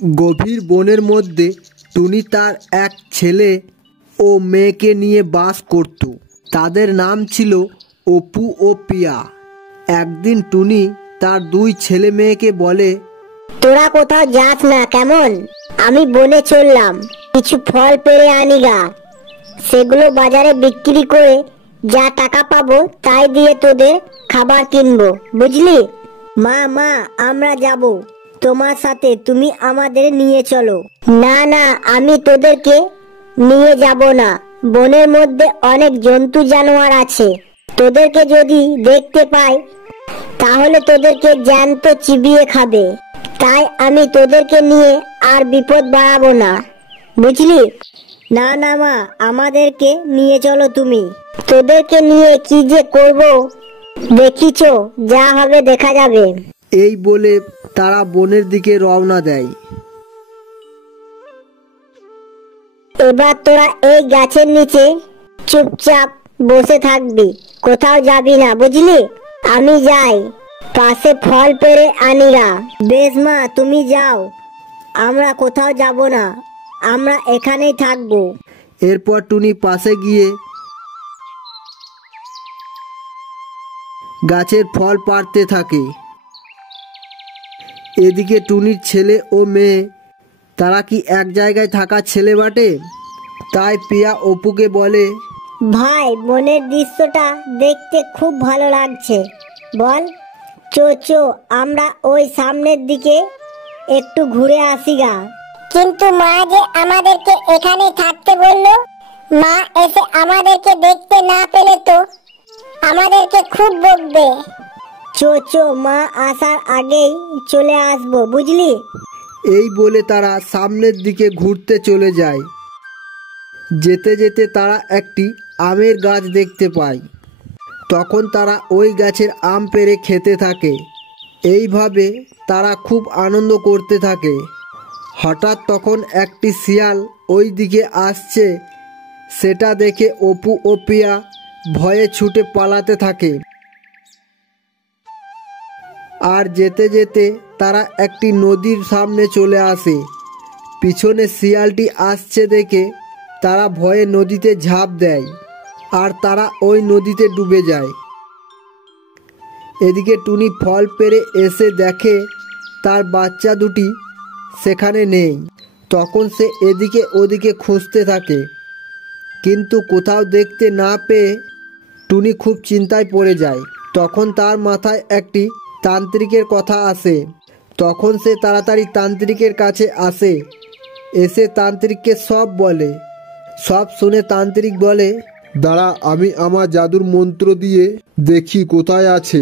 গভীর বনের মধ্যে টুনি তার এক ছেলে ও মেয়েকে নিয়ে বাস করত। তাদের নাম ছিল অপু ও পিয়া। একদিন টুনি তার দুই ছেলে মেয়েকে বলে, তোরা কোথাও যাস না কেমন? আমি বনে চললাম, কিছু ফল পেড়ে আনি গা। সেগুলো বাজারে বিক্রি করে যা টাকা পাবো তাই দিয়ে তোদের খাবার কিনবো, বুঝলি? মা আমরা যাব তোমার সাথে, তুমি আমাদের নিয়ে চলো। না না, আমি তোদেরকে নিয়ে যাব না। বনের মধ্যে অনেক জন্তু জানোয়ার আছে, তোদেরকে যদি দেখতে পাই তাহলে তোদেরকে জ্যান্ত চিবিয়ে খাবে। তাই আমি তোদেরকে নিয়ে আর বিপদ বাড়াবো না, বুঝলি? না না মা, আমাদেরকে নিয়ে চলো তুমি। তোদেরকে নিয়ে কি যে করব দেখিছ, যা হবে দেখা যাবে। এই বলে তারা বনের দিকে রওনা দেয়। এবার তোরা এই গাছের নিচে চুপচাপ বসে থাকবি, কোথাও যাবি না, বুঝলি? আমি যাই, পাশে ফল পেড়ে আনিরা। বেশ মা, তুমি যাও, আমরা কোথাও যাব না, আমরা এখানেই থাকবো। এরপর টুনি পাশে গিয়ে গাছের ফল পাড়তে থাকে। এদিকে টুনির ছেলে ও মেয়ে তারা কি এক জায়গায় থাকা ছেলে বাটে? তাই পিয়া অপুকে বলে, ভাই, বনের দৃশ্যটা দেখতে খুব ভালো লাগছে, বল? চো আমরা ওই সামনের দিকে একটু ঘুরে আসি গা। কিন্তু মা যে আমাদেরকে এখানে থাকতে বললো, মা এসে আমাদেরকে দেখতে না পেলে তো আমাদেরকে খুব বকবে। চো মা আসার আগেই চলে আসবো, বুঝলি? এই বলে তারা সামনের দিকে ঘুরতে চলে যায়। যেতে যেতে তারা একটি আমের গাছ দেখতে পায়। তখন তারা ওই গাছের আম পেড়ে খেতে থাকে। এইভাবে তারা খুব আনন্দ করতে থাকে। হঠাৎ তখন একটি শিয়াল ওই দিকে আসছে। সেটা দেখে অপু ও পিয়া ভয়ে ছুটে পালাতে থাকে। আর যেতে যেতে তারা একটি নদীর সামনে চলে আসে। পিছনে শিয়ালটি আসছে দেখে তারা ভয়ে নদীতে ঝাঁপ দেয়, আর তারা ওই নদীতে ডুবে যায়। এদিকে টুনি ফল পেড়ে এসে দেখে তার বাচ্চা দুটি সেখানে নেই। তখন সে এদিকে ওদিকে খুঁজতে থাকে, কিন্তু কোথাও দেখতে না পেয়ে টুনি খুব চিন্তায় পড়ে যায়। তখন তার মাথায় একটি তান্ত্রিকের কথা আসে। তখন সে তাড়াতাড়ি তান্ত্রিকের কাছে আসে, এসে তান্ত্রিককে সব বলে। সব শুনে তান্ত্রিক বলে, দাঁড়া, আমি আমার জাদুর মন্ত্র দিয়ে দেখি কোথায় আছে।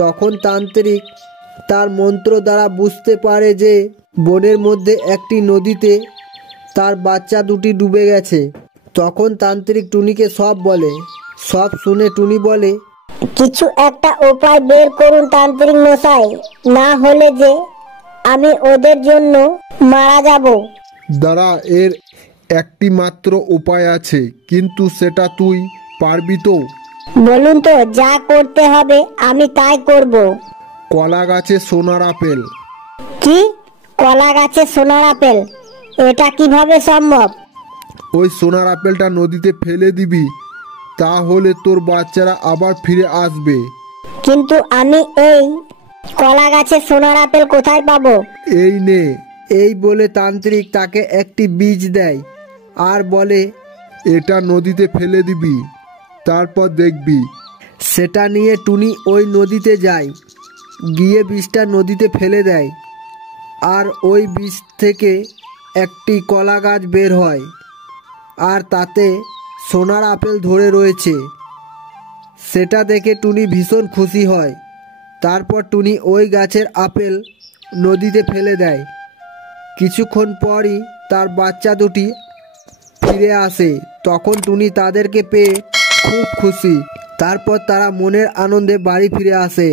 তখন তান্ত্রিক তার মন্ত্র দ্বারা বুঝতে পারে যে বনের মধ্যে একটি নদীতে তার বাচ্চা দুটি ডুবে গেছে। তখন তান্ত্রিক টুনিকে সব বলে। সব শুনে টুনি বলে, কিছু একটা উপায় বের করুন তান্ত্রিক মশাই, না হলে যে আমি ওদের জন্য মারা যাব। দাঁড়া, এর একটি মাত্র উপায় আছে, কিন্তু সেটা তুই পারবি তো? বলুন তো, যা করতে হবে আমি তাই করব। কলা গাছে সোনার আপেল। কি? কলা গাছে সোনার আপেল? এটা কিভাবে সম্ভব? ওই সোনার আপেলটা নদীতে ফেলে দিবি, তাহলে তোর বাচ্চারা আবার ফিরে আসবে। কিন্তু আমি এই কলা গাছে সোনার আপেল কোথায় পাবো? এই নে। এই বলে তান্ত্রিক তাকে একটি বীজ দেয় আর বলে, এটা নদীতে ফেলে দিবি, তারপর দেখবি। সেটা নিয়ে টুনি ওই নদীতে যায়, গিয়ে বীজটা নদীতে ফেলে দেয়। আর ওই বীজ থেকে একটি কলা গাছ বের হয়, আর তাতে সোনার আপেল ধরে রয়েছে। সেটা দেখে টুনি ভীষণ খুশি হয়। তারপর টুনি ওই গাছের আপেল নদীতে ফেলে দেয়। কিছুক্ষণ পরই তার বাচ্চা দুটি ফিরে আসে। তখন টুনি তাদেরকে পেয়ে খুব খুশি। তারপর তারা মনের আনন্দে বাড়ি ফিরে আসে।